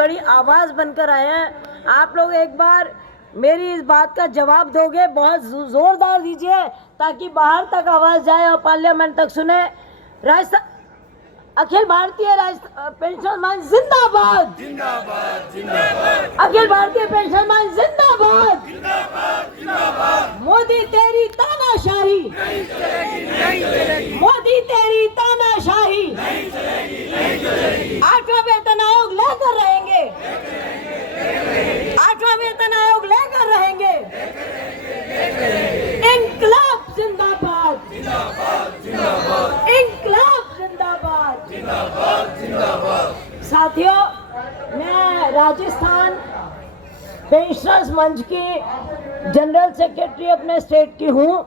बड़ी आवाज़ बनकर आए हैं। आप लोग एक बार मेरी इस बात का जवाब दोगे, बहुत जोरदार दीजिए ताकि बाहर तक आवाज़ जाए और पार्लियामेंट तक सुने। राजस्थान अखिल भारतीय पेंशनर्स जिंदाबाद, जिंदाबाद, जिंदाबाद। अखिल भारतीय पेंशनर्स जिंदाबाद, जिंदाबाद, जिंदाबाद। मोदी तेरी तानाशाही नहीं चलेगी, नहीं चलेगी। मोदी तेरी तानाशाही नहीं चलेगी, नहीं चलेगी। 8वां वेतन आयोग लेकर रहेंगे, 8वां वेतन आयोग लेकर रहेंगे। इंकलाब जिंदाबाद, जिंदाबाद, जिंदाबाद। इंकलाब जिंदाबाद, जिंदाबाद, जिंदाबाद। साथियों, मैं राजस्थान पेंशनर्स मंच की जनरल सेक्रेटरी अपने स्टेट की हूँ।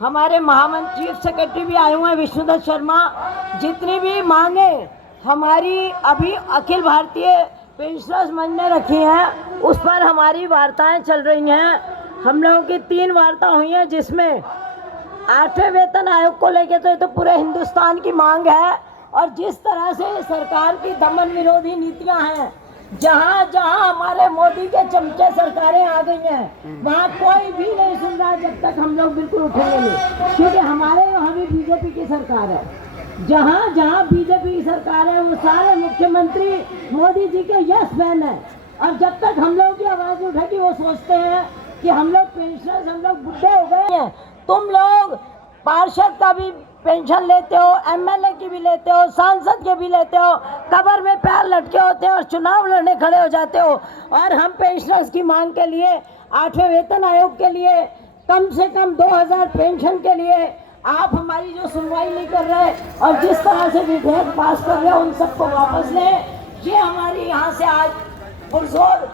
हमारे महामंत्री चीफ सेक्रेटरी भी आए हुए हैं, विष्णुदत्त शर्मा। जितनी भी मांगे हमारी अभी अखिल भारतीय पेंशनर्स मंच ने रखी हैं, उस पर हमारी वार्ताएं चल रही हैं। हम लोगों की 3 वार्ता हुई हैं, जिसमें 8वें वेतन आयोग को लेकर तो ये तो पूरे हिंदुस्तान की मांग है। और जिस तरह से सरकार की दमन विरोधी नीतियां हैं, जहां जहां हमारे मोदी के चमचे सरकारें आ गई हैं, वहां कोई भी नहीं सुन रहा जब तक हम लोग बिल्कुल उठेंगे नहीं। क्योंकि हमारे यहाँ भी बीजेपी की सरकार है, जहां जहां बीजेपी की सरकार है वो सारे मुख्यमंत्री मोदी जी के यस मैन है। और जब तक हम लोग की आवाज उठेगी, वो सोचते हैं कि हम लोग पेंशनर्स, हम लोग बुढ़े हो गए हैं। तुम लोग पार्षद का भी पेंशन लेते हो, एमएलए की भी लेते हो, सांसद के भी लेते हो, कबर में पैर लटके होते हैं और चुनाव लड़ने खड़े हो जाते हो। और हम पेंशनर्स की मांग के लिए, 8वें वेतन आयोग के लिए, कम से कम 2000 पेंशन के लिए आप हमारी जो सुनवाई नहीं कर रहे और जिस तरह से विधेयक पास कर रहे हो, उन सबको वापस लें। ये हमारी यहाँ से आज पुरजोर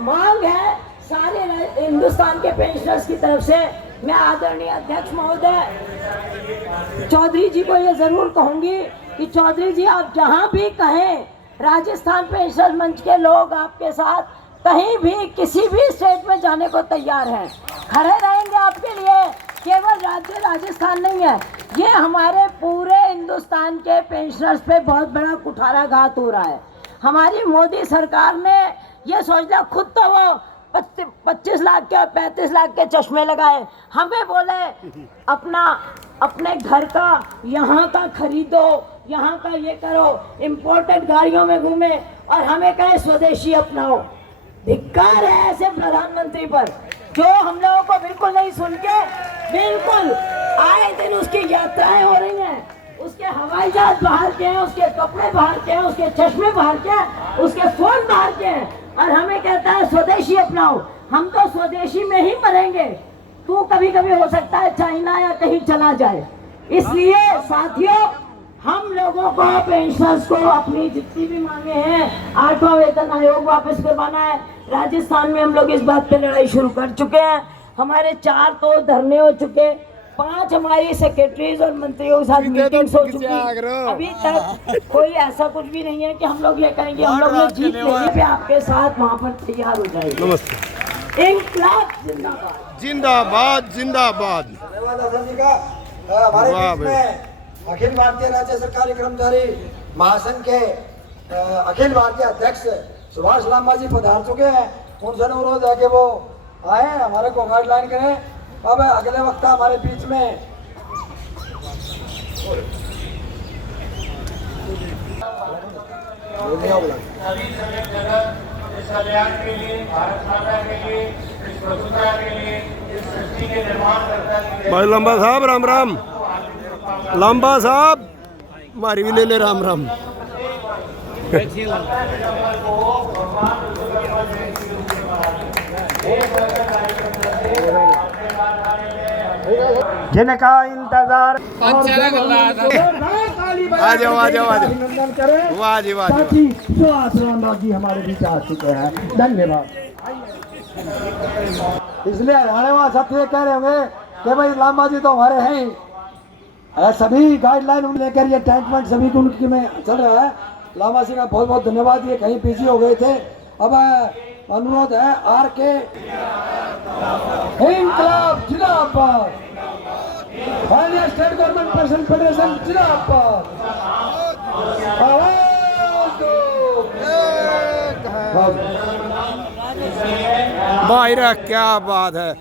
मांग है सारे हिंदुस्तान के पेंशनर्स की तरफ से। मैं आदरणीय अध्यक्ष महोदय चौधरी जी को ये जरूर कहूंगी कि चौधरी जी, आप जहां भी कहें, राजस्थान पेंशनर्स मंच के लोग आपके साथ कहीं भी किसी भी स्टेट में जाने को तैयार हैं, खड़े रहेंगे आपके लिए। केवल राज्य राजस्थान नहीं है, ये हमारे पूरे हिंदुस्तान के पेंशनर्स पे बहुत बड़ा कुठाराघात हो रहा है। हमारी मोदी सरकार ने ये सोच लिया, खुद तो वो 25 लाख के और 35 लाख के चश्मे लगाए, हमें बोले अपने घर का, यहाँ का खरीदो, यहाँ का ये करो, इम्पोर्टेड गाड़ियों में घूमे, और हमें कहे स्वदेशी अपनाओ। धिक्कार है ऐसे प्रधानमंत्री पर, जो हम लोगों को बिल्कुल नहीं सुन के, बिल्कुल आए दिन उसकी यात्राएं हो रही हैं, उसके हवाई जहाज बाहर के हैं, उसके कपड़े बाहर के हैं, उसके चश्मे बाहर के हैं, उसके फोन बाहर के हैं, और हमें कहता है स्वदेशी अपनाओ। हम तो स्वदेशी में ही मरेंगे, तू कभी कभी हो सकता है चाइना या कहीं चला जाए। इसलिए साथियों, हम लोगों को, पेंशनर्स को, अपनी जितनी भी मांगे हैं, 8वां वेतन आयोग वापस करवाना है। राजस्थान में हम लोग इस बात पे लड़ाई शुरू कर चुके हैं। हमारे 4 तो धरने हो चुके, 5 हमारी सेक्रेटरीज और मंत्रियों के साथ मीटिंग्स हो चुकी। अभी तक कोई ऐसा कुछ भी नहीं है कि हम लोग ये कहेंगे हम लोग ये जीत लेंगे, पे आपके साथ वहाँ पर तैयार हो जाएंगे। नमस्ते। इंकलाब जिंदाबाद, जिंदाबाद, जिंदाबाद। हमारे बीच में अखिल भारतीय राज्य सरकारी कर्मचारी महासंघ के अखिल भारतीय अध्यक्ष सुभाष लांबा जी पधार चुके हैं। उनसे अनुरोध है कि वो आए, हमारे को गाइडलाइन करें। अब अगले वक्त हमारे बीच में इस कल्याण के लिए, भारत माता के लिए, इस स्वतंत्रता के लिए, इस सृष्टि के निर्माणकर्ता के लिए। भाई लंबा साहब राम राम। लंबा साहब हमारी भी ले ले राम राम। जिनका इंतजार आ जाओ, आ जाओ, आ जाओ। अभिनंदन करें। वाह जी, वाह जी, वाह। साथी सुभाष लांबा जी हमारे बीच आ चुके हैं, धन्यवाद। इसलिए हरियाणा वहाँ साथी कह रहे होंगे कि भाई लांबा जी तो हमारे हैं ही। सभी गाइडलाइन लेकर ये ट्रीटमेंट सभी को उनकी में चल रहा है। लांबा जी का बहुत बहुत धन्यवाद। ये कहीं बिजी हो गए थे। अब अनुरोध है आर के इंकलाब जिंदाबाद, भारतीय स्टेट गवर्नमेंट पर्सन फेडरेशन जिंदाबाद। आवाज दो। भाई क्या बात है,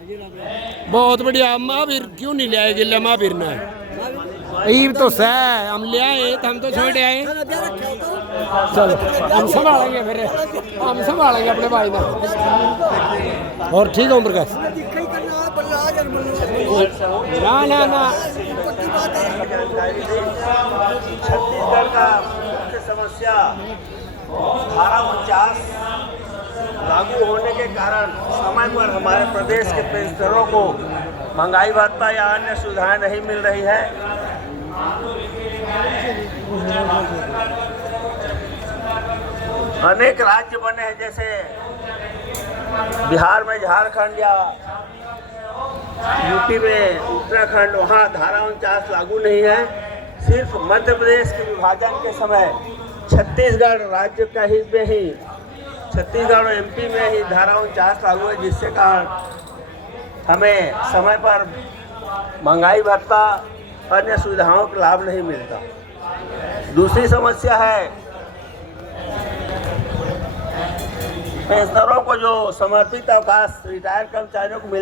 बहुत बढ़िया। महावीर क्यों नहीं ले आए जिले महावीर ने? ईब तो सह हम ले आए तो हम तो छोड़ आए। चलो हम संभालेंगे, फिर हम संभालेंगे अपने भाई ने। और ठीक है प्रकाश? ना ना ना, छत्तीसगढ़ का मुख्य समस्या धारा 49 लागू होने के कारण समय पर हमारे प्रदेश के पेंशनरों को महंगाई भत्ता या अन्य सुविधाएं नहीं मिल रही है। अनेक राज्य बने हैं, जैसे बिहार में झारखंड या यूपी में उत्तराखंड, वहाँ धारा 49 लागू नहीं है। सिर्फ मध्य प्रदेश के विभाजन के समय छत्तीसगढ़ राज्य का ही में ही, छत्तीसगढ़ और एमपी में ही धारा 49 लागू है, जिससे कारण हमें समय पर महंगाई भत्ता अन्य सुविधाओं का लाभ नहीं मिलता। दूसरी समस्या है पेंशनरों को जो समर्पित अवकाश रिटायर्ड कर्मचारियों को मिलता